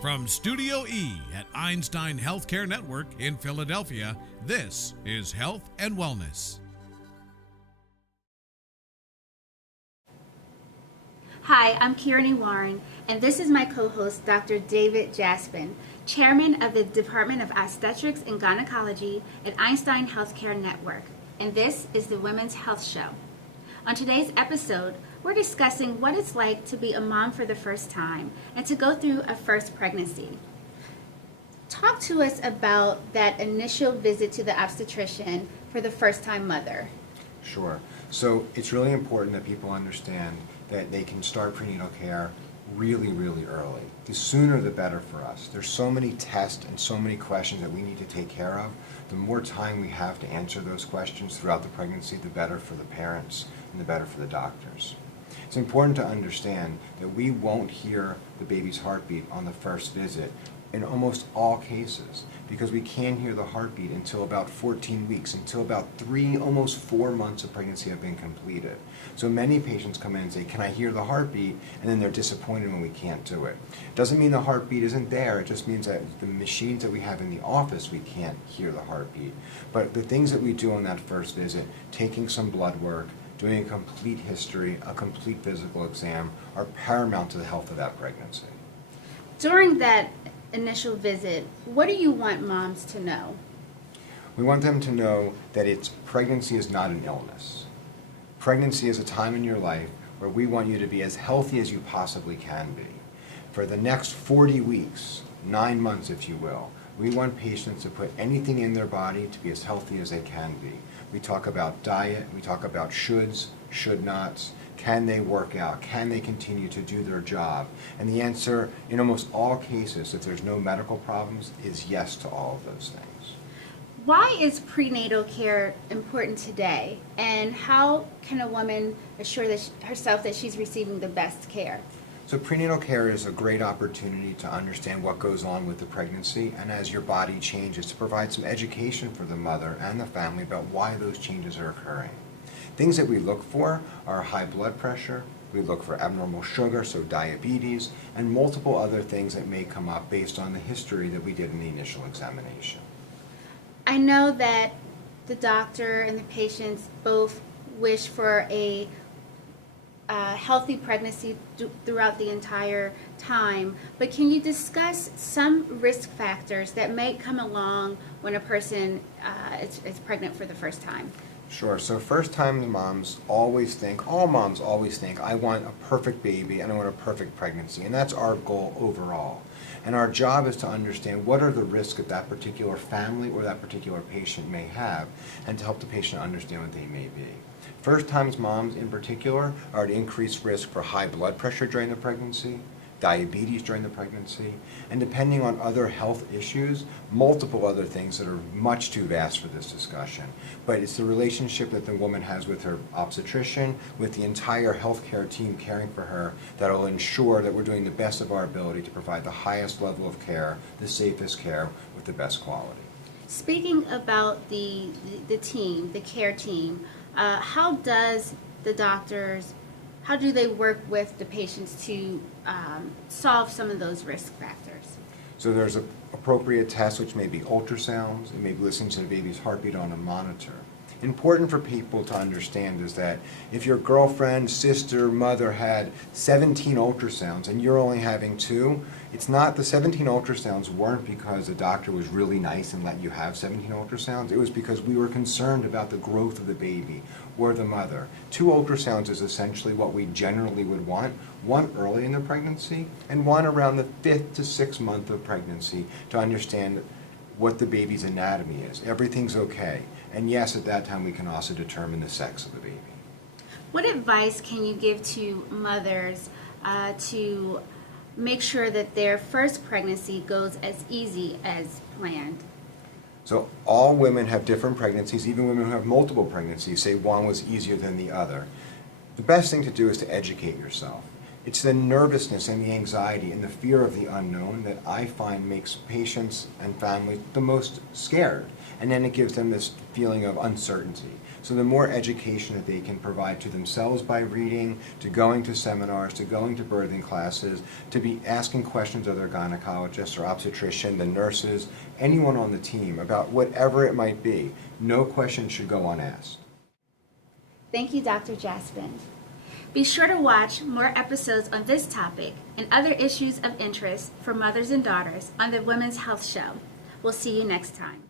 From Studio E at Einstein Healthcare Network in Philadelphia, this is Health and Wellness. Hi, I'm Kearni Warren, and this is my co-host, Dr. David Jaspan, Chairman of the Department of Obstetrics and Gynecology at Einstein Healthcare Network, and this is the Women's Health Show. On today's episode, we're discussing what it's like to be a mom for the first time and to go through a first pregnancy. Talk to us about that initial visit to the obstetrician for the first-time mother. Sure. So it's really important that people understand that they can start prenatal care really, really early. The sooner the better for us. There's so many tests and so many questions that we need to take care of. The more time we have to answer those questions throughout the pregnancy, the better for the parents and the better for the doctors. It's important to understand that we won't hear the baby's heartbeat on the first visit in almost all cases, because we can't hear the heartbeat until about 14 weeks, until about 3, almost 4 months of pregnancy have been completed. So many patients come in and say, can I hear the heartbeat? And then they're disappointed when we can't do it. Doesn't mean the heartbeat isn't there, it just means that the machines that we have in the office, we can't hear the heartbeat. But the things that we do on that first visit, taking some blood work, doing a complete history, a complete physical exam, are paramount to the health of that pregnancy. During that initial visit, what do you want moms to know? We want them to know that pregnancy is not an illness. Pregnancy is a time in your life where we want you to be as healthy as you possibly can be. For the next 40 weeks, 9 months if you will, we want patients to put anything in their body to be as healthy as they can be. We talk about diet, we talk about shoulds, should nots. Can they work out? Can they continue to do their job? And the answer, in almost all cases, if there's no medical problems, is yes to all of those things. Why is prenatal care important today? And how can a woman assure herself that she's receiving the best care? So prenatal care is a great opportunity to understand what goes on with the pregnancy, and as your body changes, to provide some education for the mother and the family about why those changes are occurring. Things that we look for are high blood pressure, we look for abnormal sugar, so diabetes, and multiple other things that may come up based on the history that we did in the initial examination. I know that the doctor and the patients both wish for a healthy pregnancy throughout the entire time, but can you discuss some risk factors that may come along when a person is pregnant for the first time? Sure. So first-time moms always think, all moms always think, I want a perfect baby and I want a perfect pregnancy, and that's our goal overall. And our job is to understand what are the risks that that particular family or that particular patient may have, and to help the patient understand what they may be. First-time moms in particular are at increased risk for high blood pressure during the pregnancy, diabetes during the pregnancy, and depending on other health issues, multiple other things that are much too vast for this discussion. But it's the relationship that the woman has with her obstetrician, with the entire healthcare team caring for her, that will ensure that we're doing the best of our ability to provide the highest level of care, the safest care, with the best quality. Speaking about the team, the care team, how do they work with the patients to solve some of those risk factors? So there's appropriate tests, which may be ultrasounds, it may be listening to the baby's heartbeat on a monitor. Important for people to understand is that if your girlfriend, sister, mother had 17 ultrasounds and you're only having 2, it's not, the 17 ultrasounds weren't because the doctor was really nice and let you have 17 ultrasounds. It was because we were concerned about the growth of the baby or the mother. 2 ultrasounds is essentially what we generally would want, one early in the pregnancy and one around the 5th to 6th month of pregnancy, to understand what the baby's anatomy is. Everything's okay. And yes, at that time we can also determine the sex of the baby. What advice can you give to mothers to make sure that their first pregnancy goes as easy as planned? So all women have different pregnancies, even women who have multiple pregnancies say one was easier than the other. The best thing to do is to educate yourself. It's the nervousness and the anxiety and the fear of the unknown that I find makes patients and families the most scared. And then it gives them this feeling of uncertainty. So the more education that they can provide to themselves by reading, to going to seminars, to going to birthing classes, to be asking questions of their gynecologist or obstetrician, the nurses, anyone on the team about whatever it might be. No question should go unasked. Thank you, Dr. Jaspan. Be sure to watch more episodes on this topic and other issues of interest for mothers and daughters on the Women's Health Show. We'll see you next time.